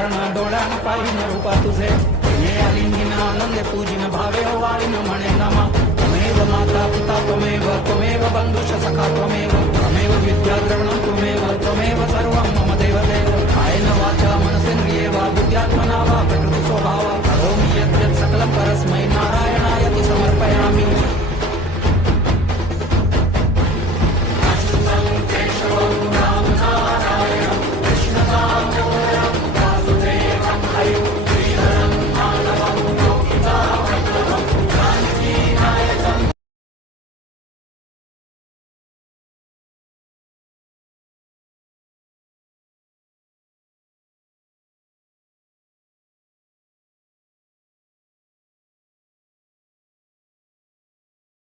चरण डोळ्यान पाहिन रूपा तुझे ये आलिंगीन आनंद पूजिन भावे वाळीन म्हणे